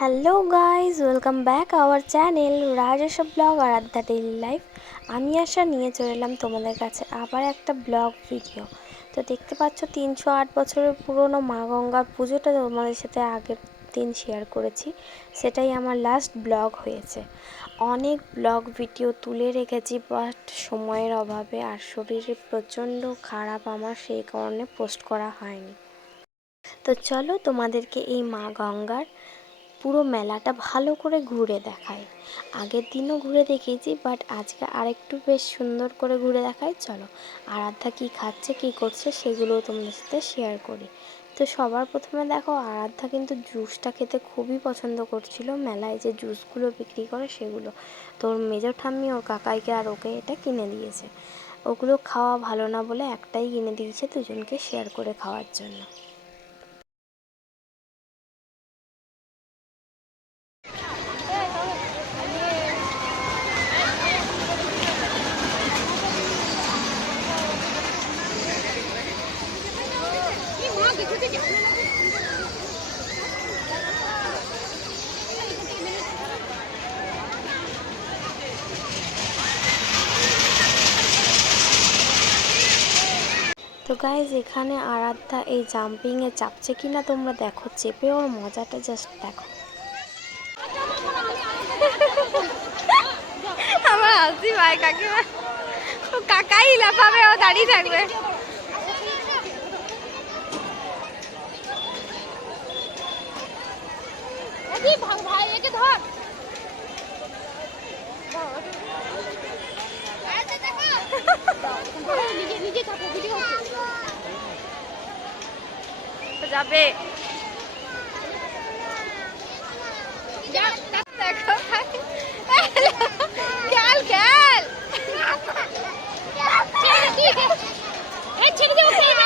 Hello guys welcome back our channel Rajesh blog আর আড্ডা daily life আমি আসা নিয়ে চলে এলাম তোমাদের কাছে আবার একটা ব্লগ ভিডিও তো দেখতে পাচ্ছ তিনশো আট বছরের পুরনো মা গঙ্গার পুজোটা তোমাদের সাথে আগের দিন শেয়ার করেছি। সেটাই আমার লাস্ট ব্লগ হয়েছে। অনেক ব্লগ ভিডিও তুলে রেখেছি বাট সময়ের অভাবে আর শরীরে প্রচণ্ড খারাপ আমার সেই কারণে পোস্ট করা হয়নি। তো চলো তোমাদেরকে এই মা গঙ্গার পুরো মেলাটা ভালো করে ঘুরে দেখায়। আগের দিনও ঘুরে দেখিয়েছি বাট আজকে আরেকটু বেশ সুন্দর করে ঘুরে দেখায়। চলো, আরাধ্যা কী খাচ্ছে, কী করছে সেগুলোও তোমাদের সাথে শেয়ার করি। তো সবার প্রথমে দেখো, আরাধ্যা কিন্তু জুসটা খেতে খুবই পছন্দ করছিল। মেলায় যে জুসগুলো বিক্রি করে সেগুলো। তো ওর মেজর ঠাম্মি, ওর কাকাইকে আর ওকে এটা কিনে দিয়েছে। ওগুলো খাওয়া ভালো না বলে একটাই কিনে দিয়েছে দুজনকে শেয়ার করে খাওয়ার জন্য। তো গাইজ এখানে আরাধ্যা এই জাম্পিংয়ে চাপছে কিনা তোমরা দেখো, চেপে ওর মজাটা জাস্ট দেখো। আমার হাসি ভাই কাকিমা। কাকাই লাফাবে, ও দাঁড়িয়ে থাকবে। ভাই একে ধর নিজে নিজে থাকো ভিডিও যাবে দেখো খেল খেল ছেড়ে দে ও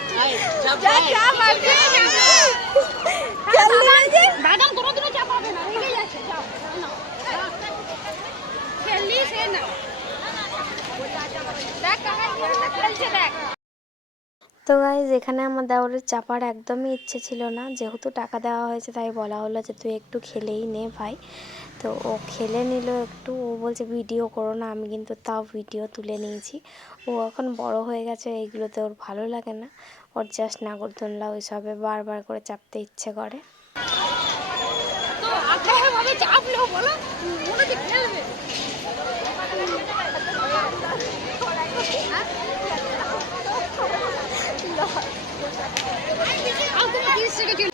না না একদম যা যা মারবে ম্যাডাম কোনোদিনও চাপ হবে না। রেগে যাচ্ছে যাও। খেললি সে না। দেখ কাকা খেলছে দেখ। তো গাইজ এখানে আমার দেওয়ারের চাপার একদমই ইচ্ছে ছিল না। যেহেতু টাকা দেওয়া হয়েছে তাই বলা হলো যে তুই একটু খেলেই নে ভাই। তো ও খেলে নিল একটু। ও বলছে, ভিডিও করো না, আমি কিন্তু তাও ভিডিও তুলে নিয়েছি। ও এখন বড় হয়ে গেছে, এইগুলোতে ওর ভালো লাগে না। ওর জাস্ট নাগরদোলনা ওইসবে বারবার করে চাপতে ইচ্ছে করে তো আগ্রহভাবে চাপলো বলো মনে হচ্ছে খেলবে আর তুমি তিরিশ সেকেন্ড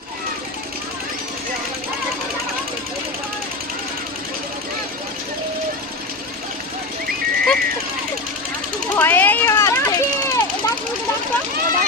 ভয়েই আছে আমার এইগুলো হয়ে যাবে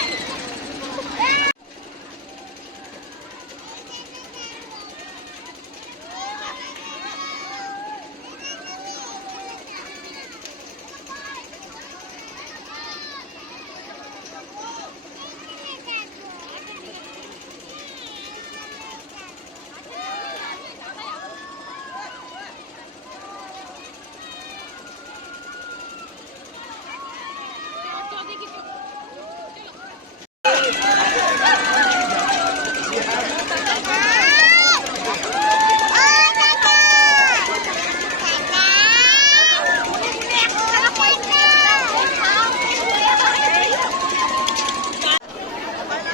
ধান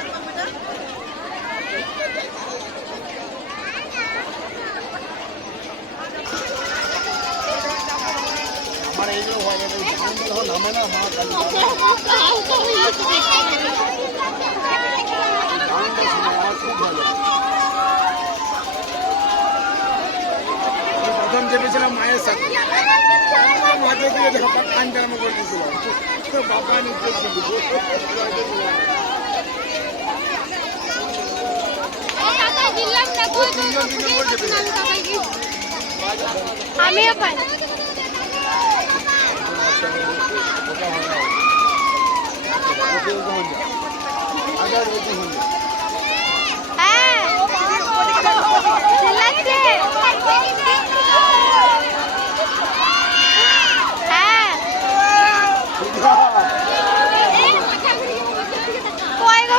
যখন নামে না মা কালী ধানটা শুনে আমার খুব ভালো আমি প্রথম চেপেছিলাম মায়ের সাথে মাঝে দিয়ে দেখো কানটা আমি করে দিয়েছিলাম বাবা করে যেতে হবে। আমিও পাই ওকে ওকে হয়ে যায়। আগে আর ওকে হয়ে যায়। হ্যাঁ চিল্লাচ্ছে হ্যাঁ কই গো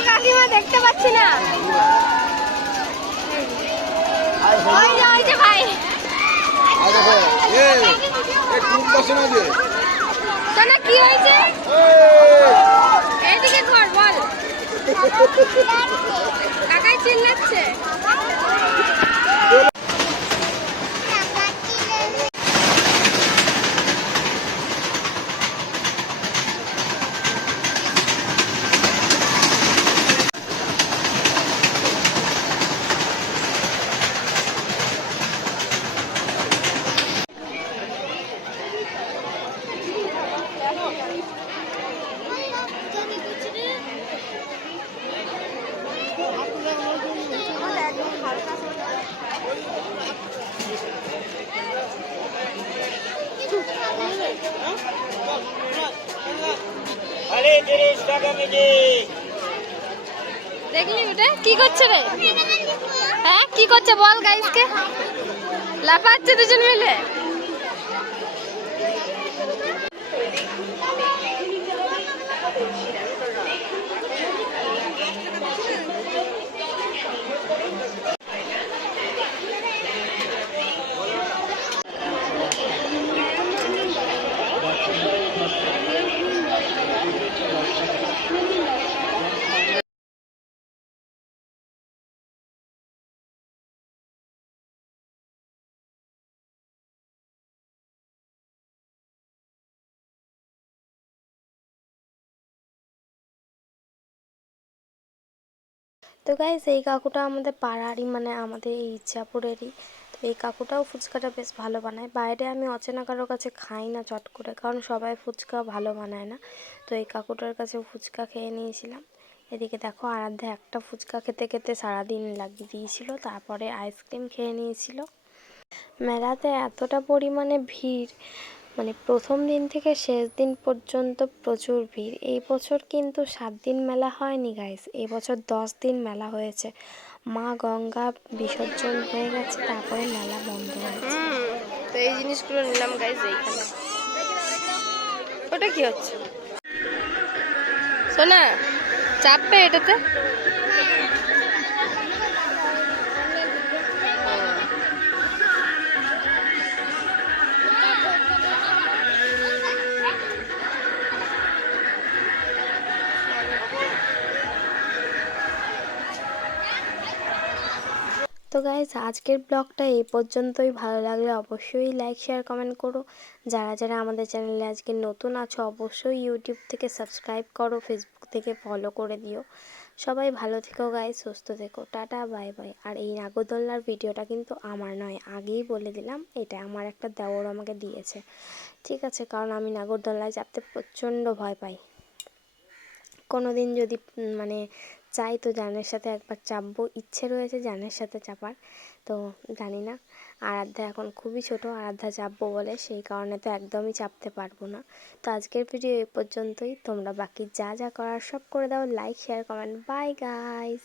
কাকিমা দেখতে পাচ্ছি না হয়ে যে ভাই সোনা কি হয়েছে? এদিকে এইদিকে ঘর বল। কাকাই চিল্লাচ্ছে। দেখলি ওটা? কি করছে রে? হ্যাঁ কি করছে বল গাইসকে? লাফাচ্ছে দুজন মিলে। তো গাইজ এই কাকুটা আমাদের পাড়ারই মানে আমাদের এই ইচ্ছাপুরেরই। তো এই কাকুটাও ফুচকাটা বেশ ভালো বানায়। বাইরে আমি অচেনা কারোর কাছে খাই না চট করে, কারণ সবাই ফুচকা ভালো বানায় না। তো এই কাকুটার কাছে ফুচকা খেয়ে নিয়েছিলাম। এদিকে দেখো, আরাধ্যা একটা ফুচকা খেতে খেতে সারাদিন লাগিয়ে দিয়েছিল, তারপরে আইসক্রিম খেয়ে নিয়েছিল। মেলাতে এতটা পরিমাণে ভিড় মানে প্রথম দিন থেকে শেষ দিন পর্যন্ত প্রচুর ভিড়। এই বছর কিন্তু সাত দিন মেলা হয়নি গাইস এই বছর দশ দিন মেলা হয়েছে। মা গঙ্গা বিসর্জন হয়ে গেছে, তারপরে মেলা বন্ধ হয়েছে। তো এই জিনিসগুলো নিলাম গাইজ এইখানে। ওটা কি হচ্ছে? শোনা চাপবে এটাতে? তো গাইজ আজকের ব্লগটা এই পর্যন্তই। ভালো লাগলে অবশ্যই লাইক শেয়ার কমেন্ট করো। যারা যারা আমাদের চ্যানেলে আজকে নতুন আছো, অবশ্যই ইউটিউব থেকে সাবস্ক্রাইব করো ফেসবুক থেকে ফলো করে দিও। সবাই ভালো থেকো গাইজ সুস্থ থেকো। টাটা বাই বাই আর এই নাগরদোলনার ভিডিওটা কিন্তু আমার নয়, আগেই বলে দিলাম, এটা আমার একটা দেওর আমাকে দিয়েছে। ঠিক আছে, কারণ আমি নাগরদোলনায় চাপতে প্রচণ্ড ভয় পাই। কোনো দিন যদি মানে চাই তো জানের সাথে একবার চাপবো। ইচ্ছে রয়েছে জানের সাথে চাপার, তো জানি না। আরাধ্যা এখন খুবই ছোট, আরাধ্যা চাপবো বলে, সেই কারণে তো একদমই চাপতে পারব না। তো আজকের ভিডিও এই পর্যন্তই। তোমরা বাকি যা যা করার সব করে দাও। Like share comment bye guys